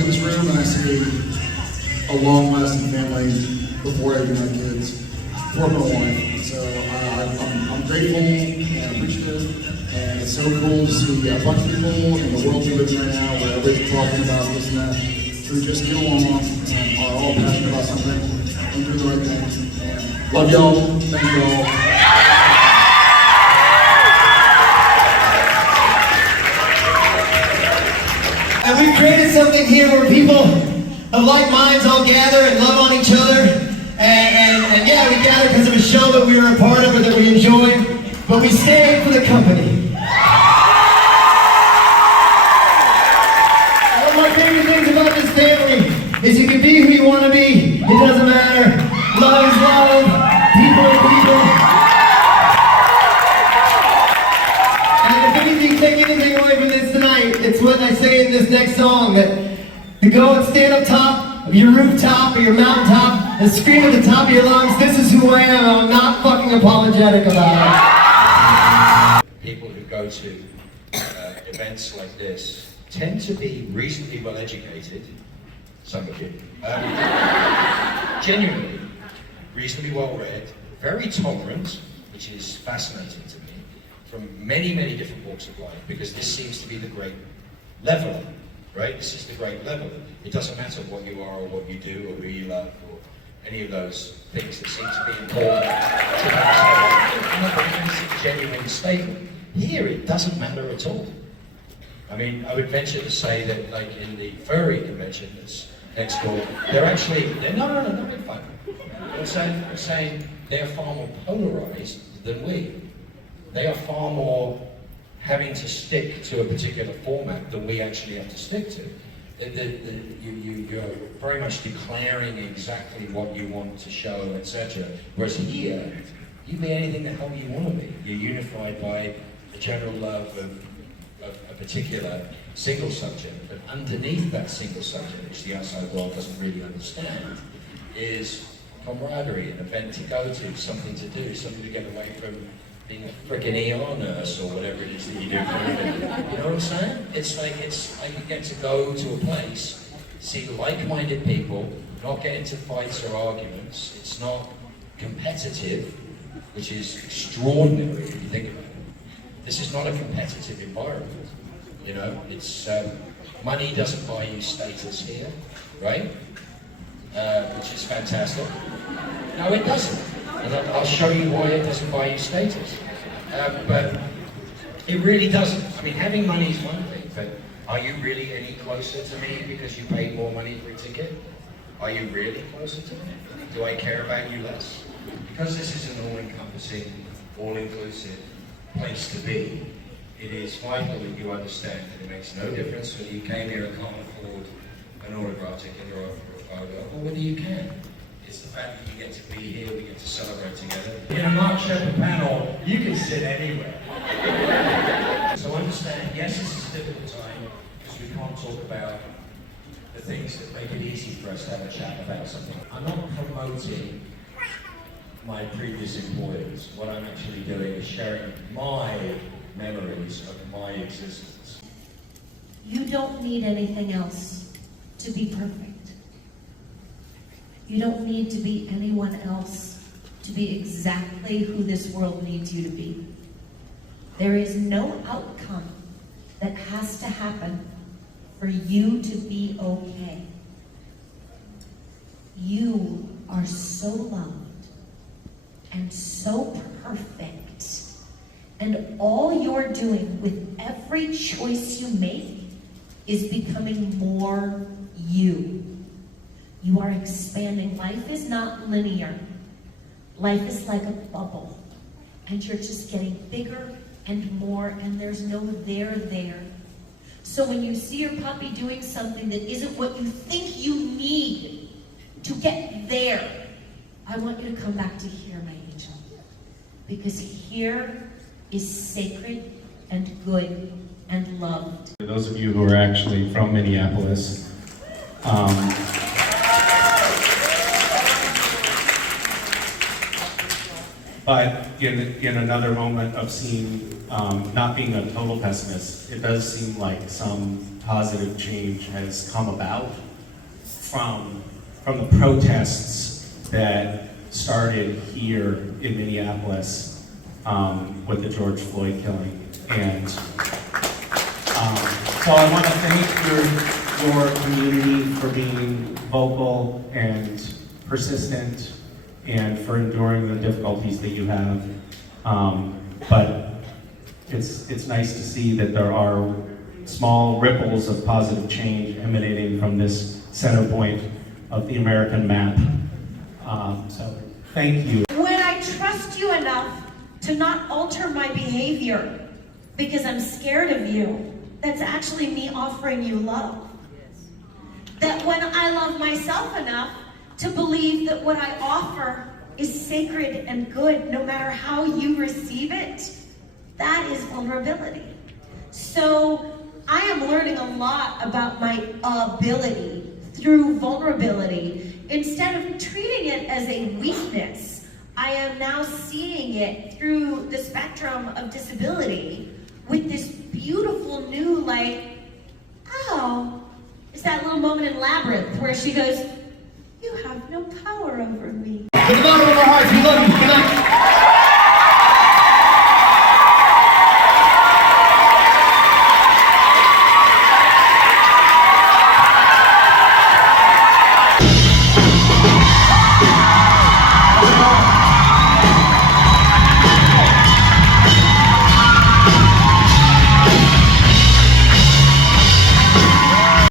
look at this room and I see a long-lasting family before I even had kids, before my wife. So I'm grateful and appreciative, and it's so cool to see a bunch of people in the world we live in right now where everybody's talking about this and that, who just get along and are all passionate about something and do the right thing. And love y'all. Thank you all. And we've created something here where people of like minds all gather and love on each other. And yeah, we gather because of a show that we were a part of or that we enjoyed, but we stay for the company. One of my favorite things about this family is you can be who you want to be. It doesn't matter. Love is love. People are people. And if anything, take anything away from this tonight, it's what I say in this next song, that to go and stand up top of your rooftop or your mountaintop and scream at the top of your lungs, this is who I am, and I'm not fucking apologetic about it. People who go to events like this tend to be reasonably well educated, some of you, genuinely, reasonably well read, very tolerant, which is fascinating to me, from many, many different walks of life, because this seems to be the great leveler, right? This is the great leveler. It doesn't matter what you are or what you do or who you love or any of those things that seem to be important to that. It's a genuine statement. Here, it doesn't matter at all. I mean, I would venture to say that, like in the furry convention that's next door, they're fine. I'm saying they're far more polarized than we. They are far more having to stick to a particular format than we actually have to stick to. You're very much declaring exactly what you want to show, etc. Whereas here, you can be anything the hell you want to be. You're unified by the general love of a particular single subject, but underneath that single subject, which the outside world doesn't really understand, is camaraderie, an event to go to, something to do, something to get away from being a freaking ER nurse or whatever it is that you do for a living. You know what I'm saying? It's like you get to go to a place, see like-minded people, not get into fights or arguments. It's not competitive, which is extraordinary if you think about it. This is not a competitive environment. You know, it's money doesn't buy you status here, right? Which is fantastic. No, it doesn't. And I'll show you why it doesn't buy you status. But it really doesn't. I mean, having money is one thing, but are you really any closer to me because you paid more money for a ticket? Are you really closer to me? Do I care about you less? Because this is an all-encompassing, all-inclusive place to be, it is vital that you understand that it makes no difference whether you came here and can't afford an autograph ticket or a photo, or whether you can. It's the fact that you get to be here, we get to celebrate together. In a Mark Shepard panel, you can sit anywhere. So understand, yes, this is a difficult time, because we can't talk about the things that make it easy for us to have a chat about something. I'm not promoting my previous employers. What I'm actually doing is sharing my memories of my existence. You don't need anything else to be perfect. You don't need to be anyone else to be exactly who this world needs you to be. There is no outcome that has to happen for you to be okay. You are so loved and so perfect. And all you're doing with every choice you make is becoming more you. You are expanding. Life is not linear. Life is like a bubble. And you're just getting bigger and more, and there's no there. So when you see your puppy doing something that isn't what you think you need to get there, I want you to come back to here, my angel. Because here is sacred and good and loved. For those of you who are actually from Minneapolis, But in another moment of seeing, not being a total pessimist, it does seem like some positive change has come about from the protests that started here in Minneapolis with the George Floyd killing. And so I want to thank your community for being vocal and persistent and for enduring the difficulties that you have. But it's nice to see that there are small ripples of positive change emanating from this center point of the American map. So thank you. When I trust you enough to not alter my behavior because I'm scared of you, that's actually me offering you love. That when I love myself enough to believe that what I offer is sacred and good, no matter how you receive it, that is vulnerability. So I am learning a lot about my ability through vulnerability. Instead of treating it as a weakness, I am now seeing it through the spectrum of disability with this beautiful new, like, oh, it's that little moment in Labyrinth where she goes, you have no power over me. From the bottom of our hearts, we love you. Good night.